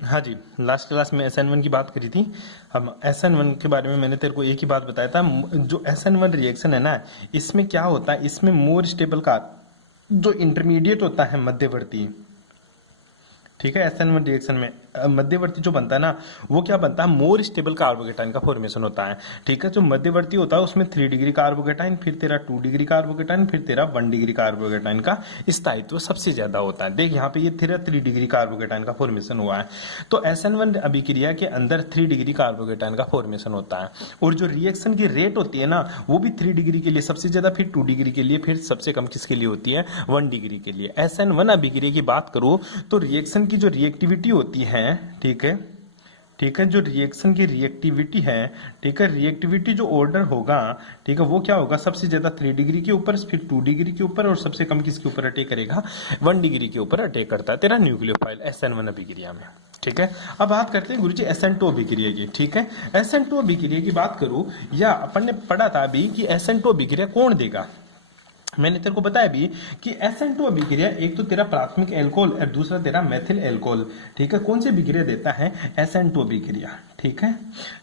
हाँ जी, last class में SN1 की बात करी थी। हम SN1 के बारे में मैंने तेरे को एक ही बात बताया था। जो SN1 रिएक्शन है ना, इसमें क्या होता है, इसमें मोर स्टेबल का जो इंटरमीडिएट होता है, मध्यवर्ती, ठीक है। SN1 रिएक्शन में मध्यवर्ती जो बनता है ना, वो क्या बनता है, मोर स्टेबल कार्बोकेटाइन का फॉर्मेशन होता है, ठीक है। जो मध्यवर्ती होता है उसमें 3 डिग्री कार्बोकेटाइन, फिर तेरा 2 डिग्री कार्बोकेटाइन, फिर तेरा 1 डिग्री कार्बोकेटाइन का स्थायित्व सबसे ज्यादा होता है। देख यहाँ पे ये तेरा 3 डिग्री कार्बोकेटाइन का फॉर्मेशन हुआ है। तो SN1 अभिक्रिया के अंदर 3 डिग्री कार्बोकेटाइन का फॉर्मेशन होता है, और जो रिएक्शन की रेट होती है ना, वो भी 3 डिग्री के लिए सबसे ज्यादा, फिर 2 डिग्री के लिए, फिर सबसे कम किसके लिए होती है, 1 डिग्री के लिए। SN1 अभिक्रिया की बात करूं तो रिएक्शन की जो रिएक्टिविटी होती है, ठीक है, ठीक है, जो रिएक्शन की रिएक्टिविटी है, ठीक है, रिएक्टिविटी जो ऑर्डर होगा, ठीक है, वो क्या होगा, सबसे ज्यादा 3 डिग्री के ऊपर, फिर 2 डिग्री के ऊपर, और सबसे कम किसके ऊपर अटैक करेगा, 1 डिग्री के ऊपर अटैक करता है तेरा न्यूक्लियोफाइल SN1 अभिक्रिया में, ठीक है। अब बात करते हैं गुरुजी SN2 अभिक्रिया की, ठीक है। SN2 अभिक्रिया की बात करूं, या अपन ने पढ़ा था अभी कि SN2 अभिक्रिया कौन देगा। मैंने तेरे को बताया भी कि SN2 अभिक्रिया एक तो तेरा प्राथमिक एल्कोहल और दूसरा तेरा मेथिल एल्कोहल, ठीक है। कौन सी अभिक्रिया देता है, SN2 अभिक्रिया, ठीक है।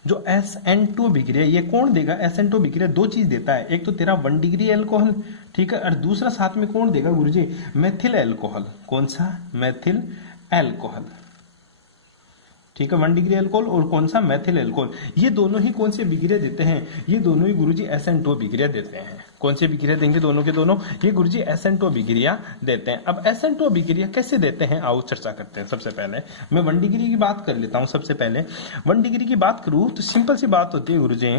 जो SN2 अभिक्रिया ये कौन देगा, SN2 अभिक्रिया दो चीज देता है, एक तो तेरा 1 डिग्री एल्कोहल, ठीक है, और दूसरा साथ में कौन देगा गुरुजी, मेथिल एल्कोहल। कौन सा, मेथिल एल्कोहल, ठीक है। 1 डिग्री अल्कोहल और कौन सा, मेथिल अल्कोहल। ये दोनों ही कौन से अभिक्रिया देते हैं, ये दोनों ही गुरुजी SN2 अभिक्रिया देते हैं। कौन सी अभिक्रिया देंगे दोनों के दोनों, ये गुरुजी SN2 अभिक्रिया देते हैं। अब SN2 अभिक्रिया कैसे देते हैं, आओ चर्चा करते हैं। सबसे पहले मैं 1 डिग्री की बात कर लेता हूं। सबसे पहले 1 डिग्री की बात करूं तो सिंपल सी बात होती है गुरुजी,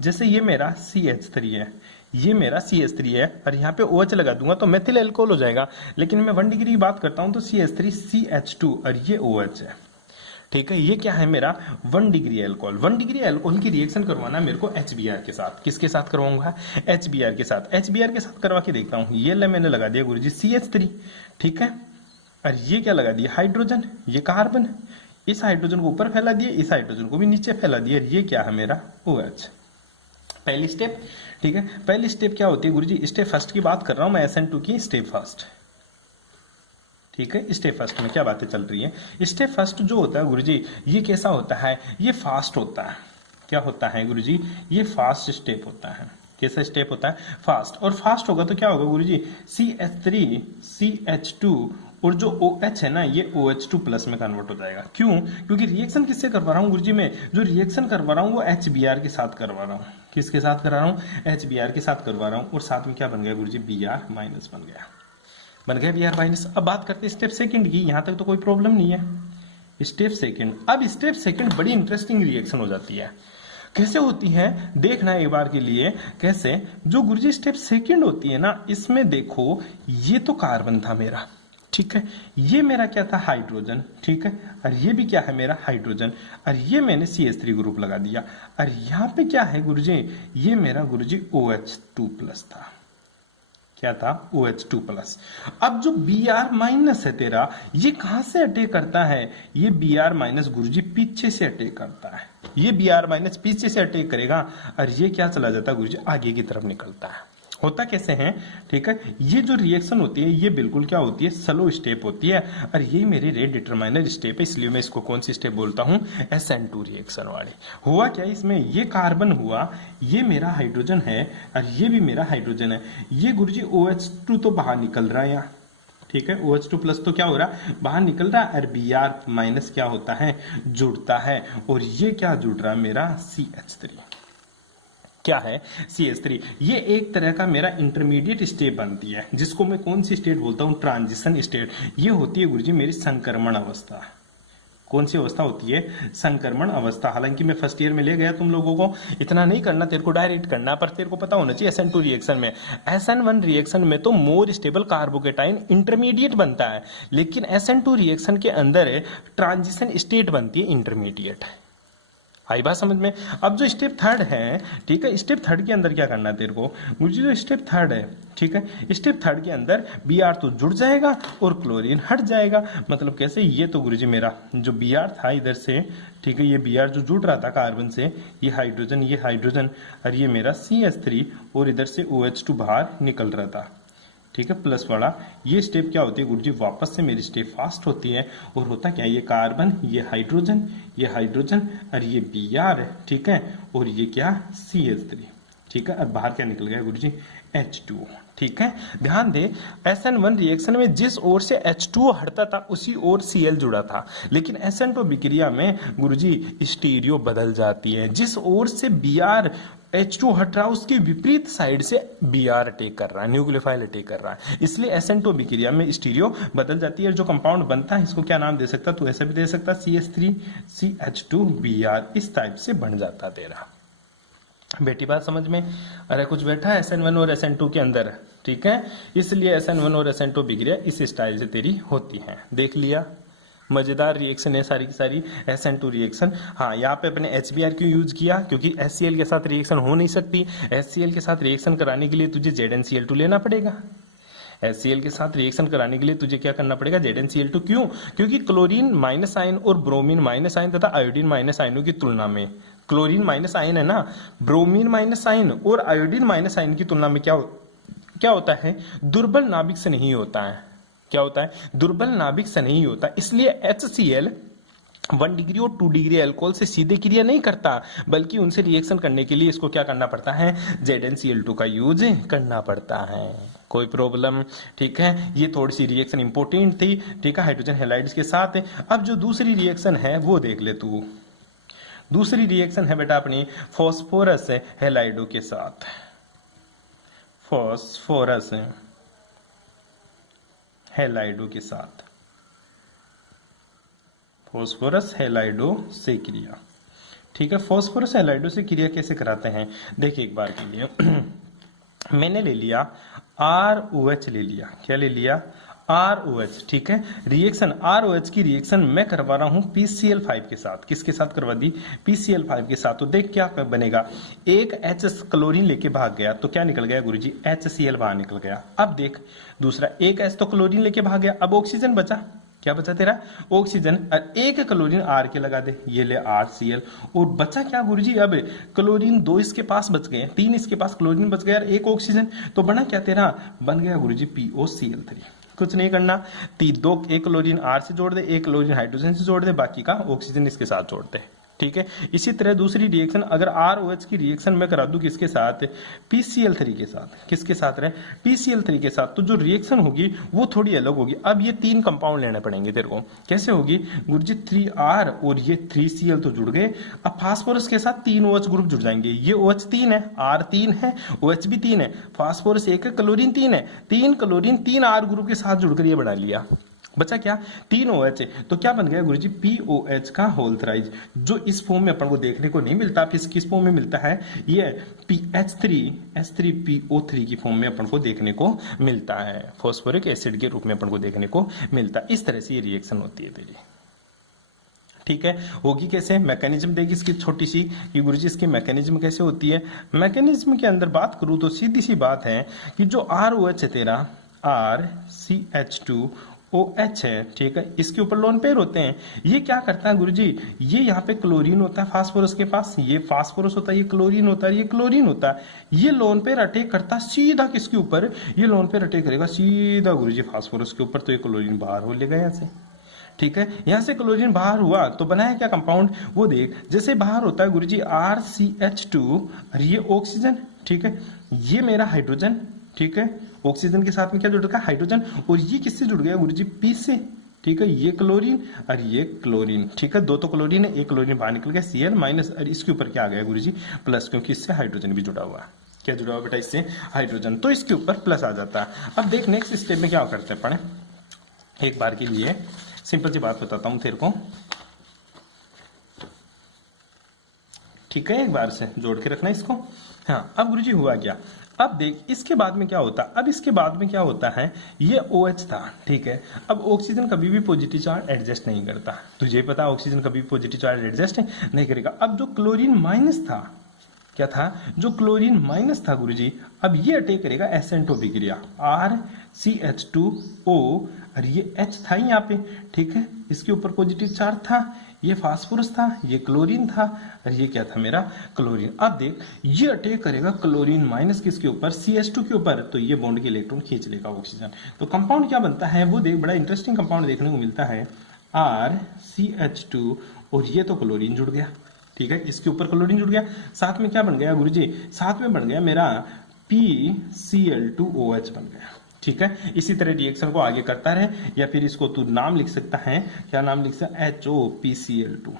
जैसे ये मेरा CH3 है, ये मेरा CH3 है, और यहाँ पे OH लगा दूंगा तो मेथिल अल्कोहल हो जाएगा। लेकिन मैं 1 डिग्री की बात करता हूं तो CH3 CH2 और ये OH है, ठीक है। ये क्या है मेरा 1 डिग्री अल्कोहल। 1 डिग्री अल्कोहल की रिएक्शन करवाना मेरे को HBr के साथ, किसके साथ करवाऊंगा, HBr के साथ। HBr के साथ करवा के देखता हूं। ये ले मैंने लगा दिया गुरुजी CH3, ठीक है, और ये क्या लगा दिया, हाइड्रोजन, ये कार्बन, इस हाइड्रोजन को ऊपर फैला दिया, इस हाइड्रोजन को भी नीचे फैला दिया, ये क्या है मेरा OH। पहली स्टेप, ठीक है। पहली स्टेप क्या होती है गुरुजी, स्टेप फर्स्ट की बात कर रहा हूं मैं, SN2 की स्टेप फर्स्ट, ठीक है। स्टेप फर्स्ट में क्या बातें चल रही है, स्टेप फर्स्ट जो होता है गुरुजी, ये कैसा होता है, ये फास्ट होता है। क्या होता है गुरुजी, ये फास्ट स्टेप होता है। कैसा स्टेप होता है, फास्ट। और फास्ट होगा तो क्या होगा गुरुजी, CH3 CH2 और जो OH है ना, ये OH2 प्लस में कन्वर्ट हो जाएगा। क्यों, क्योंकि रिएक्शन किससे करवा रहा हूँ गुरुजी, मैं जो रिएक्शन करवा रहा हूँ वो HBr के साथ करवा रहा हूँ। किसके साथ करा रहा हूँ, HBr के साथ करवा रहा हूँ, और साथ में क्या बन गया गुरुजी, Br माइनस बन गया, बन गया Br माइनस। अब बात करते हैं स्टेप सेकंड की, यहां तक तो कोई प्रॉब्लम नहीं है। स्टेप सेकंड, अब स्टेप सेकंड बड़ी इंटरेस्टिंग रिएक्शन हो जाती है। कैसे होती है, देखना एक बार के लिए कैसे। जो गुरुजी स्टेप सेकंड होती है ना, इसमें देखो ये तो कार्बन था मेरा, ठीक है, ये मेरा क्या था, हाइड्रोजन, ठीक है, और ये भी क्या है मेरा हाइड्रोजन, और ये मैंने CH3 ग्रुप लगा दिया, और यहाँ पे क्या है गुरुजी, ये मेरा गुरुजी OH2 प्लस था। क्या था, OH2 प्लस। अब जो Br माइनस है तेरा, ये कहां से अटैक करता है, ये Br माइनस गुरुजी पीछे से अटैक करता है। ये Br माइनस पीछे से अटैक करेगा, और ये क्या चला जाता है गुरुजी, आगे की तरफ निकलता है। होता कैसे है, ठीक है। ये जो रिएक्शन होती है ये बिल्कुल क्या होती है, स्लो स्टेप होती है, और ये मेरी रेट डिटरमाइनर स्टेप है, इसलिए मैं इसको कौन सी स्टेप बोलता हूं, SN2 रिएक्शन वाली। हुआ क्या इसमें, ये कार्बन हुआ, ये मेरा हाइड्रोजन है, और ये भी मेरा हाइड्रोजन है। ये गुरुजी OH2 तो बाहर निकल रहा है यहाँ, ठीक है, OH2 प्लस तो क्या हो रहा है, बाहर निकल रहा है, और Br माइनस क्या होता है, जुड़ता है, और ये क्या जुड़ रहा है मेरा CH3, क्या है CH3। ये एक तरह का मेरा इंटरमीडिएट स्टेप बनती है, जिसको मैं कौन सी स्टेट बोलता हूं, ट्रांजिशन स्टेट। ये होती है गुरुजी मेरी संक्रमण अवस्था। कौन सी अवस्था होती है, संक्रमण अवस्था। हालांकि मैं फर्स्ट ईयर में ले गया तुम लोगों को, इतना नहीं करना, तेरे को डायरेक्ट करना, पर तेरे को पता होना चाहिए SN2 रिएक्शन में, SN1 रिएक्शन में तो मोर स्टेबल कार्बोकेटाइन इंटरमीडिएट बनता है, लेकिन SN2 रिएक्शन के अंदर ट्रांजिशन स्टेट बनती है इंटरमीडिएट। आई बात समझ में। अब जो स्टेप थर्ड है, ठीक है, स्टेप थर्ड के अंदर क्या करना है तेरे को मुझे, जो स्टेप थर्ड है, ठीक है, स्टेप थर्ड के अंदर Br तो जुड़ जाएगा और क्लोरीन हट जाएगा। मतलब कैसे, ये तो गुरुजी मेरा जो Br था इधर से, ठीक है, ये Br जो जुड़ रहा था कार्बन से, ये हाइड्रोजन, और ये मेरा CH3, और इधर से OH2 बाहर निकल रहा था, ठीक है, प्लस वाला ये स्टेप क्या होती है गुरुजी, वापस से मेरी स्टेप फास्ट होती है और होता क्या है, ये कार्बन, ये हाइड्रोजन और ये Br है, ठीक है, और ये क्या CH3, ठीक है, और बाहर क्या निकल गया गुरुजी, H2O, ठीक है। ध्यान दे SN1 रिएक्शन में जिस ओर से H2O हटता था उसी ओर Cl जुड़ा था, लेकिन SN2 विक्रिया में गुरुजी स्टीरियो बदल जाती है, जिस ओर से Br H2 हट रहा है उसके विपरीत साइड से Br अटैक कर रहा है, न्यूक्लियोफाइल अटैक कर रहा है, इसलिए SN2 विक्रिया में स्टीरियो बदल जाती है। जो कंपाउंड बनता है इसको क्या नाम दे सकता, तो ऐसा भी दे सकता CH3CH2Br, इस टाइप से बन जाता तेरा। बेटी बात समझ में? अरे कुछ बैठा है SN1 और SN2 के अंदर, ठीक है, इसलिए SN1 और SN2 विक्रिया इस स्टाइल से तेरी होती है। देख लिया, मजेदार रिएक्शन है सारी की सारी SN2 रिएक्शन। हाँ, यहाँ पे अपने HBr क्यों यूज किया, क्योंकि HCl के साथ रिएक्शन हो नहीं सकती, HCl के साथ रिएक्शन कराने के लिए तुझे ZnCl2 लेना पड़ेगा। HCl के साथ रिएक्शन कराने के लिए तुझे क्या करना पड़ेगा, ZnCl2, क्यों, क्योंकि क्लोरीन माइनस आयन और ब्रोमीन माइनस आयन तथा आयोडीन माइनस आयनों की तुलना में, क्लोरीन माइनस आयन है ना, ब्रोमीन माइनस आयन और आयोडीन माइनस आयन की तुलना में क्या होता है, दुर्बल नाभिक से नहीं होता है। क्या होता है, दुर्बल नाभिक से नहीं होता, इसलिए HCl 1 डिग्री और 2 डिग्री अल्कोहल से सीधे क्रिया नहीं करता, बल्कि उनसे रिएक्शन करने के लिए इसको क्या करना पड़ता है, ZnCl2 का यूज करना पड़ता है। कोई प्रॉब्लम? ठीक है, ये थोड़ी सी रिएक्शन इंपॉर्टेंट थी, ठीक है, हाइड्रोजन हैलाइड्स के साथ। अब जो दूसरी रिएक्शन है वो देख ले तू। दूसरी रिएक्शन है बेटा अपनी फॉस्फोरस हैलाइडो के साथ, फॉस्फोरस हैलाइडो के साथ, फॉस्फोरस हैलाइडो से क्रिया, ठीक है। फॉस्फोरस हैलाइडो से क्रिया कैसे कराते हैं, देखिए एक बार के लिए मैंने ले लिया ROH, ले लिया, क्या ले लिया, ROH, ठीक है। रिएक्शन ROH की रिएक्शन मैं करवा रहा हूं PCl5 के साथ, किसके साथ करवा दी, PCl5 के साथ। तो देख क्या बनेगा, एक H क्लोरीन लेके भाग गया तो क्या निकल गया गुरुजी, HCl बाहर निकल गया। अब देख दूसरा, एक H तो क्लोरीन लेके भाग गया, अब ऑक्सीजन बचा, क्या बचा तेरा, ऑक्सीजन, और एक क्लोरीन R के लगा दे, ये ले RCl, और बचा क्या गुरुजी, अब क्लोरीन 2 इसके पास बच गए, 3 इसके पास क्लोरीन बच गया और एक ऑक्सीजन, तो बना क्या तेरा, बन गया गुरुजी POCl3। कुछ नहीं करना, एक क्लोरीन R से जोड़ दे, एक क्लोरीन हाइड्रोजन से जोड़ दे, बाकी का ऑक्सीजन इसके साथ जोड़ दे, ठीक है। इसी तरह दूसरी रिएक्शन अगर ROH की रिएक्शन मैं करा दूं किसके साथ, PCl3 के साथ, किसके साथ रहे, PCl3 के साथ, तो जो रिएक्शन होगी वो थोड़ी अलग होगी। अब ये 3 कंपाउंड लेने पड़ेंगे तेरे को, कैसे होगी गुरुजी, 3R और ये 3Cl तो जुड़ गए, अब फास्फोरस के साथ 3 OH ग्रुप जुड़ जाएंगे, ये OH 3 है, R 3 है, OH भी 3 है, फास्फोरस 1 है, क्लोरीन 3 है, 3 क्लोरीन 3 R ग्रुप के साथ जुड़कर ये बना लिया, बचा क्या, 3 OH, तो क्या बन गया गुरुजी, POH का होल थ्राइज, जो इस फॉर्म में अपन को देखने को नहीं मिलता, फिर किस फॉर्म में मिलता है, ये H3PO3 की फॉर्म में अपन को देखने को मिलता है, फॉस्फोरिक एसिड के रूप में अपन को देखने को मिलता है। इस तरह से ये रिएक्शन होती है तेरी, ठीक है। होगी कैसे, मैकेनिज्म देगी इसकी छोटी सी कि गुरुजी इसकी मैकेनिज्म कैसे होती है। मैकेनिज्म के अंदर बात करूं तो सीधी सी बात है कि जो ROH है तेरा, RCH2OH है, ठीक है, इसके ऊपर लोन पेयर होते हैं। ये क्या करता है गुरुजी, ये यहाँ पे क्लोरीन होता है फास्फोरस के पास, ये फास्फोरस होता है, ये क्लोरीन होता है, ये क्लोरीन होता है, ये लोन पेयर अटैक करता है सीधा किसके ऊपर, ये लोन पेयर अटैक करेगा सीधा गुरुजी फास्फोरस के ऊपर, तो ये क्लोरीन बाहर हो लेगा यहाँ से, ठीक है। यहां से क्लोरीन बाहर हुआ तो बनाया क्या कंपाउंड, वो देख, जैसे बाहर होता है गुरुजी RCH2 और ये ऑक्सीजन, ठीक है, ये मेरा हाइड्रोजन, ठीक है, ऑक्सीजन के साथ में क्या जुड़ रखा है, हाइड्रोजन, और ये किससे जुड़ गया गुरुजी, P से, ठीक है, ये क्लोरीन और ये क्लोरीन, ठीक है, 2 तो क्लोरीन है, एक क्लोरीन बाहर निकल गया Cl माइनस, और इसके ऊपर क्या आ गया गुरुजी, प्लस, क्योंकि इससे हाइड्रोजन भी जुड़ा हुआ है, क्या जुड़ा हुआ बेटा, इससे हाइड्रोजन, तो इसके ऊपर प्लस आ जाता है। अब देख नेक्स्ट स्टेप में क्या करते हैं पढ़े, एक बार के लिए सिंपल सी बात बताता हूं तेरे को, ठीक है, एक बार से जोड़ के रखना इसको। हाँ, अब गुरुजी हुआ क्या, अब देख इसके बाद में क्या होता, अब इसके बाद में क्या होता है, ये OH था, ठीक है, अब ऑक्सीजन कभी भी पॉजिटिव चार्ज एडजस्ट नहीं करता, तुझे पता ऑक्सीजन कभी भी पॉजिटिव चार्ज एडजस्ट नहीं करेगा। अब जो क्लोरीन माइनस था, क्या था, जो क्लोरीन माइनस था गुरुजी, अब ये अटैक करेगा SN2 अभिक्रिया, RCH2O, और ये H था यहाँ पे, ठीक है, इसके ऊपर पॉजिटिव चार्ज था, ये फास्फोरस था, ये क्लोरीन था, और ये क्या था मेरा क्लोरीन। अब देख ये अटैक करेगा क्लोरीन माइनस किसके ऊपर, CH2 के ऊपर, तो ये बॉन्ड के इलेक्ट्रॉन खींच लेगा ऑक्सीजन। तो कंपाउंड क्या बनता है वो देख, बड़ा इंटरेस्टिंग कंपाउंड देखने को मिलता है, RCH2, और ये तो क्लोरीन जुड़ गया, ठीक है, इसके ऊपर क्लोरीन जुड़ गया, साथ में क्या बन गया गुरुजी, साथ में बन गया मेरा PCl2OH बन गया, ठीक है। इसी तरह रिएक्शन को आगे करता रहे, या फिर इसको तू नाम लिख सकता है, क्या नाम लिख सकता है, HOPCl2,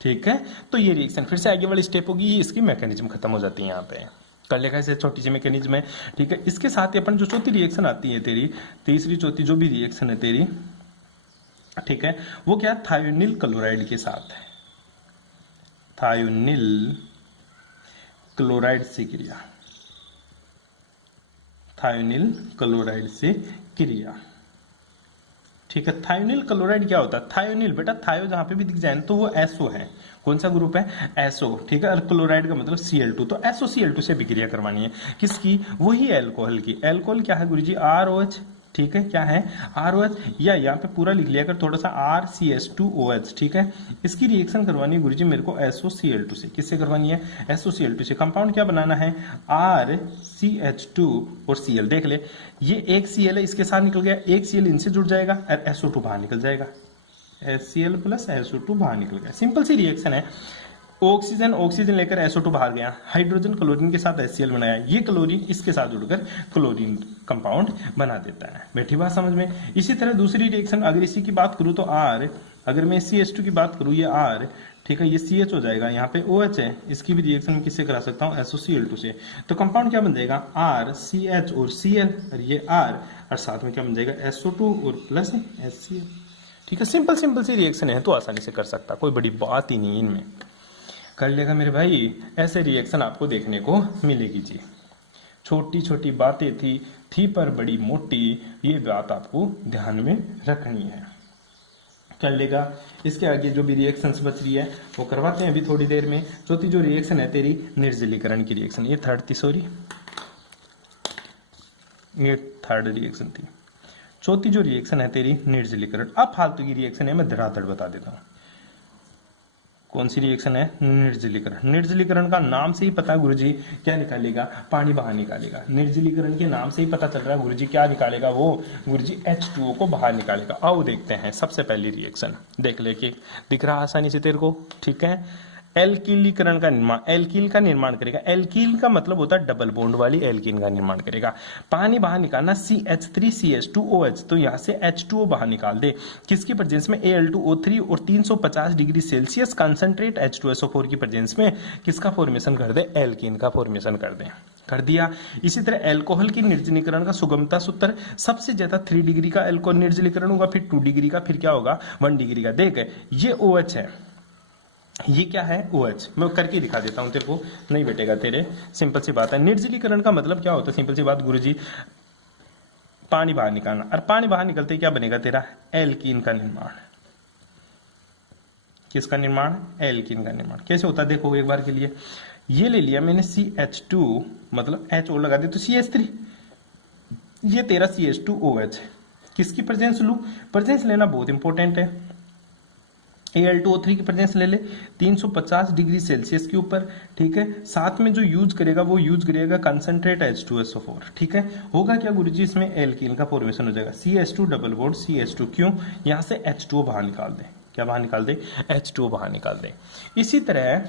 ठीक है। तो ये रिएक्शन फिर से आगे वाली स्टेप होगी, इसकी मैकेनिज्म खत्म हो जाती है, यहाँ पे कर लेगा, इसे छोटी सी मैकेनिज्म है, ठीक है। इसके साथ ही अपन जो चौथी रिएक्शन आती है तेरी, तीसरी चौथी जो भी रिएक्शन है तेरी, ठीक है, वो क्या, थायोनिल क्लोराइड के साथ है, थायोनिल क्लोराइड से क्रिया, थायोनिल क्लोराइड से क्रिया, ठीक है। थायोनिल क्लोराइड क्या होता है, थायोनिल बेटा, थायो जहां पे भी दिख जाए तो वो SO है, कौन सा ग्रुप है, SO, ठीक है, और क्लोराइड का मतलब Cl2, तो SOCl2 से विक्रिया करवानी है, किसकी, वही एल्कोहल की। एल्कोहल क्या है गुरुजी, ROH, ठीक है, क्या है ROH, या यहाँ पे पूरा लिख लिया कर थोड़ा सा, RCH2OH, ठीक है। इसकी रिएक्शन करवानी है गुरुजी मेरे को SOCl2 से, किससे करवानी है, SOCl2 से। कंपाउंड क्या बनाना है, RCH2 और Cl, देख ले ये एक Cl है, इसके साथ निकल गया, एक Cl इनसे जुड़ जाएगा और SO2 बाहर निकल जाएगा, HCl प्लस SO2 बाहर निकल गया, सिंपल सी रिएक्शन है। ऑक्सीजन ऑक्सीजन लेकर SO2 बाहर गया, हाइड्रोजन क्लोरीन के साथ HCl बनाया, ये क्लोरीन इसके साथ जुड़कर क्लोरीन कंपाउंड बना देता है, बैठी बात समझ में। इसी तरह दूसरी रिएक्शन अगर इसी की बात करूं तो R, अगर मैं CH2 की बात करूं, ये R, ठीक है, ये CH हो जाएगा, यहाँ पे OH है, इसकी भी रिएक्शन मैं किससे करा सकता हूँ, SOCl2 से। तो कंपाउंड क्या बन जाएगा, RCH और Cl, और ये R, और साथ में क्या बन जाएगा, SO2 और प्लस HCl, ठीक है। सिंपल सिंपल सी रिएक्शन है, तो आसानी से कर सकता, कोई बड़ी बात ही नहीं इनमें, कर लेगा मेरे भाई। ऐसे रिएक्शन आपको देखने को मिलेगी जी, छोटी छोटी बातें थी पर बड़ी मोटी, ये बात आपको ध्यान में रखनी है, कर लेगा। इसके आगे जो भी रिएक्शंस बच रही है वो करवाते हैं अभी थोड़ी देर में। चौथी जो रिएक्शन है तेरी, निर्जलीकरण की रिएक्शन, ये थर्ड थी, सॉरी ये थर्ड रिएक्शन थी। चौथी जो रिएक्शन है तेरी, निर्जलीकरण। अब फालतू की रिएक्शन है, मैं धड़ाधड़ बता देता हूँ। कौन सी रिएक्शन है, निर्जलीकरण। निर्जलीकरण का नाम से ही पता है गुरुजी क्या निकालेगा, पानी बाहर निकालेगा। निर्जलीकरण के नाम से ही पता चल रहा है गुरुजी क्या निकालेगा, वो गुरुजी H2O को बाहर निकालेगा। आओ देखते हैं सबसे पहली रिएक्शन, देख ले कि दिख रहा आसानी से तेरे को, ठीक है। एल्किलीकरण का निर्माण, एल्कील का निर्माण करेगा। एल्कील का मतलब होता है डबल बॉन्ड वाली एल्कीन का निर्माण करेगा। पानी बाहर निकालना, CH3CH2OH, तो यहाँ से H2O बाहर निकाल दे, किसकी प्रेजेंस में, Al2O3, और 350 डिग्री सेल्सियस कंसंट्रेट H2SO4 की प्रेजेंस में किसका फॉर्मेशन कर दे, एल्कीन का फॉर्मेशन कर दे, कर दिया। इसी तरह एल्कोहल की निर्जलीकरण का सुगमता सूत्र, सबसे ज्यादा 3 डिग्री का एल्कोहल निर्जलीकरण होगा, फिर 2 डिग्री का, फिर क्या होगा 1 डिग्री का। देख ये OH है, ये क्या है, OH। मैं करके दिखा देता हूं तेरे को, नहीं बेटेगा तेरे, सिंपल सी बात है। निर्जलीकरण का मतलब क्या होता है, सिंपल सी बात गुरुजी, पानी बाहर निकालना, और पानी बाहर निकलते ही क्या बनेगा तेरा, एल्कीन का निर्माण। किसका निर्माण, एल्कीन का निर्माण। कैसे होता है देखो एक बार के लिए, ये ले लिया मैंने CH2, मतलब H और लगा दिया तो CH3, ये तेरा CH2OH, किसकी प्रेजेंस लू, प्रेजेंस लेना बहुत इंपॉर्टेंट है। Al2O3 की प्रेजेंस ले ले 350 डिग्री सेल्सियस के ऊपर, ठीक है। साथ में जो यूज करेगा वो यूज करेगा कंसंट्रेट H2SO4, ठीक है। होगा क्या गुरुजी, इसमें एल्कीन का फॉर्मेशन हो जाएगा, CH2 डबल बॉन्ड CH2, क्यों, यहाँ से H2O बाहर निकाल दे, क्या बाहर निकाल दे, H2O बाहर निकाल दे। इसी तरह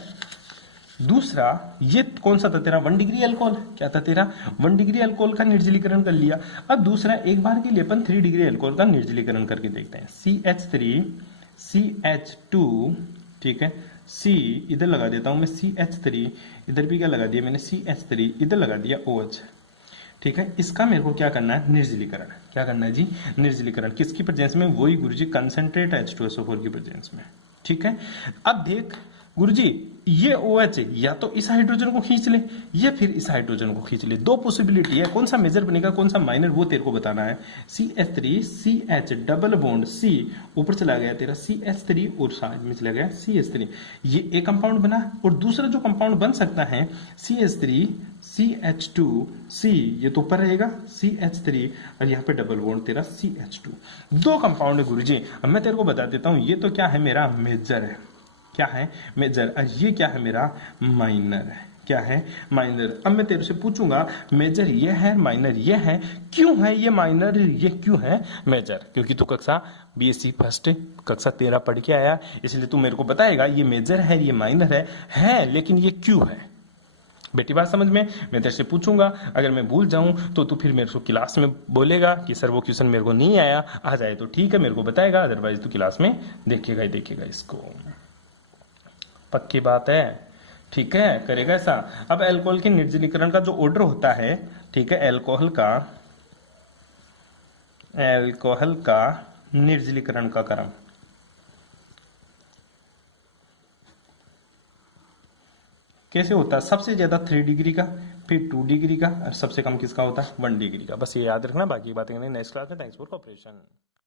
दूसरा, ये कौन सा था तेरा, 1 डिग्री अल्कोहल, क्या था तेरा 1 डिग्री अल्कोहल का निर्जलीकरण कर लिया। अब दूसरा, एक बार के लिए अपन 3 डिग्री अल्कोहल का निर्जलीकरण करके देखते हैं। CH3CH2, ठीक है, C इधर लगा देता हूं मैं, CH3 इधर भी क्या लगा दिया मैंने, CH3 इधर लगा दिया OH, ठीक है। इसका मेरे को क्या करना है, निर्जलीकरण। क्या करना है जी, निर्जलीकरण। किसकी प्रेजेंस में, वही गुरुजी कंसंट्रेट H2SO4 की प्रेजेंस में, ठीक है। अब देख गुरुजी, ये OH या तो इस हाइड्रोजन को खींच ले या फिर इस हाइड्रोजन को खींच ले, दो पॉसिबिलिटी है। कौन सा मेजर बनेगा कौन सा माइनर वो तेरे को बताना है। CH3 CH double bond C, ऊपर चला गया तेरा CH3 और साइड में चला गया CH3, ये एक कंपाउंड बना। और दूसरा जो कंपाउंड बन सकता है CH3 CH2C, ये तो ऊपर रहेगा CH3 और यहाँ पे डबल बॉन्ड तेरा CH2, दो कंपाउंड है गुरुजी। अब मैं तेरे को बता देता हूँ, ये तो क्या है मेरा मेजर है, क्या है मेजर, ये क्या है मेरा माइनर है, क्या है माइनर। अब मैं तेरे से पूछूंगा मेजर ये है माइनर ये है, क्यों है ये माइनर ये क्यों है मेजर, क्योंकि तू कक्षा BSc फर्स्ट कक्षा 13 पढ़ के आया, इसलिए तू मेरे को बताएगा ये मेजर है ये माइनर है लेकिन ये क्यों है। बेटी बात समझ में, मैं तेरे से पूछूंगा, अगर मैं भूल जाऊं तो तू फिर मेरे को क्लास में बोलेगा कि सर वो क्वेश्चन मेरे को नहीं आया, आ जाए तो ठीक है मेरे को बताएगा, अदरवाइज तू क्लास में देखेगा ही देखेगा इसको। पक्की बात है, ठीक है, करेगा ऐसा। अब अल्कोहल के निर्जलीकरण का जो ऑर्डर होता है, ठीक है, अल्कोहल का निर्जलीकरण का क्रम कैसे होता है, सबसे ज्यादा 3 डिग्री का, फिर 2 डिग्री का और सबसे कम किसका होता है 1 डिग्री का। बस ये याद रखना, बाकी बातें करेंगे नेक्स्ट क्लास में। Thanks for cooperation.